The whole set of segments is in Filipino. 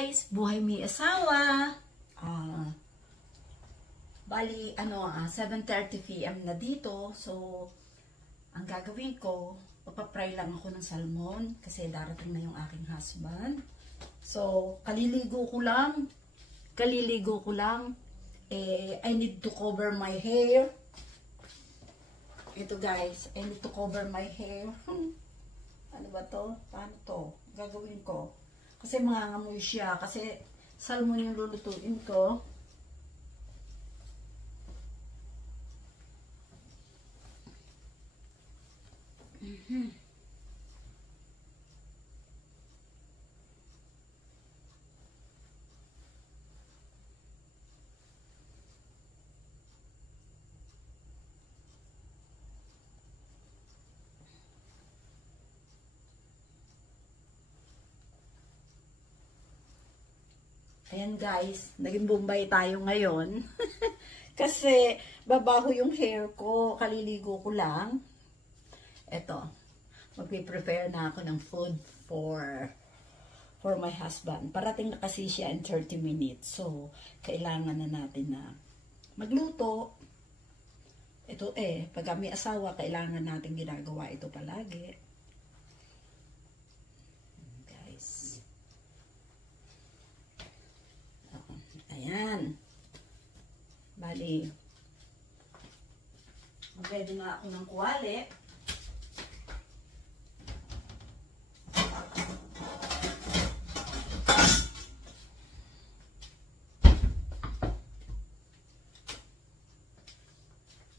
guys, buhay may asawa. Bali, 7:30 PM na dito. So, ang gagawin ko, papapry lang ako ng salmon kasi darating na yung aking husband. So, kaliligo ko lang. I need to cover my hair. Ito guys, I need to cover my hair. Ano ba to? Paano to? Gagawin ko. Kasi mangangamoy siya. Kasi salmon yung lulutuin ko. Ayan guys, naging Bombay tayo ngayon. Kasi babaho yung hair ko, kaliligo ko lang. Eto, magpiprepare na ako ng food for my husband. Parating na kasi siya in 30 minutes. So, kailangan na natin na magluto. Ito pag may asawa, kailangan natin ginagawa ito palagi. Ayan. Bali, mag-ready na ako ng kuwali.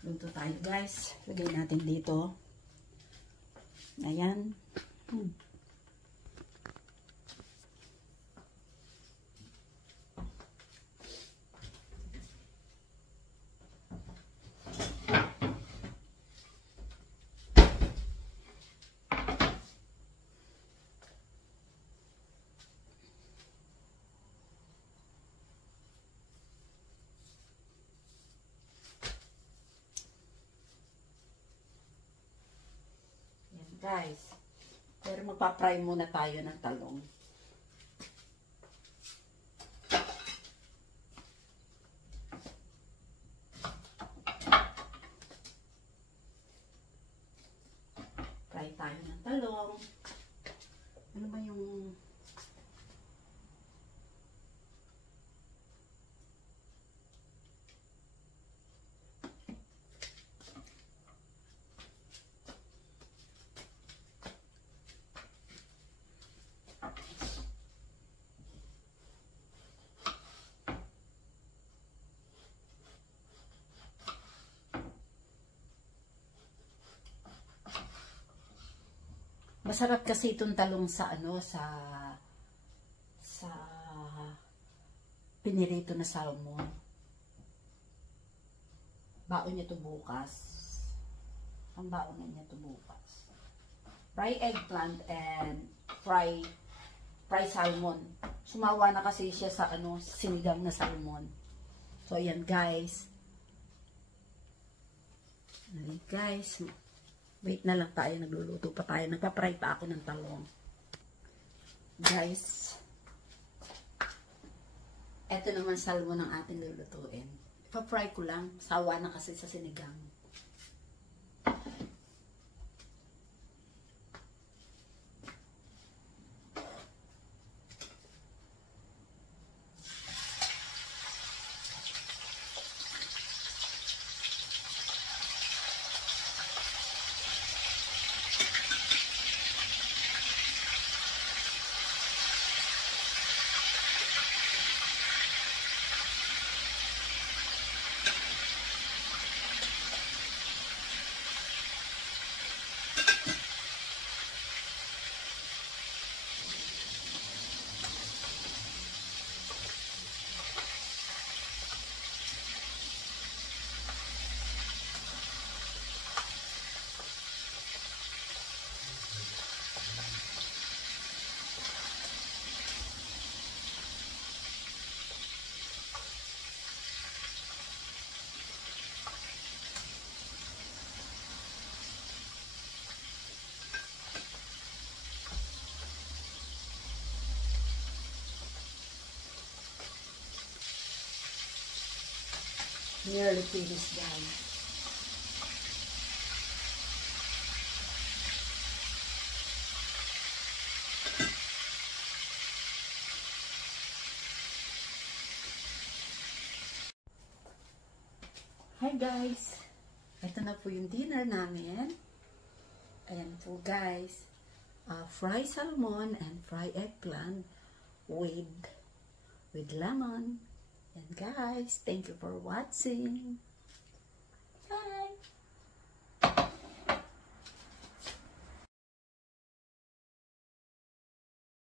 Luto tayo guys. Lagay natin dito. Ayan. Guys, pero magpa-fry muna tayo ng talong. Fry tayo ng talong. Ano ba yung... Masarap kasi itong talong sa sa pinirito na salmon. Baon niya to bukas. Ang baon na niya to bukas. Fry eggplant and fry salmon. Sumawa na kasi siya sa sinigang na salmon. So ayan guys. Ayan guys. Wait na lang tayo, nagluluto pa tayo. Nagpa-fry pa ako ng talong. Guys, eto naman salmon ng ating lulutuin. Ipa-fry ko lang. Sawa na kasi sa sinigang. Nearly finished, guys. Hi guys! Ito na po yung dinner namin. Ayan po guys. Fried salmon and fried eggplant with lemon. And guys, thank you for watching. Bye!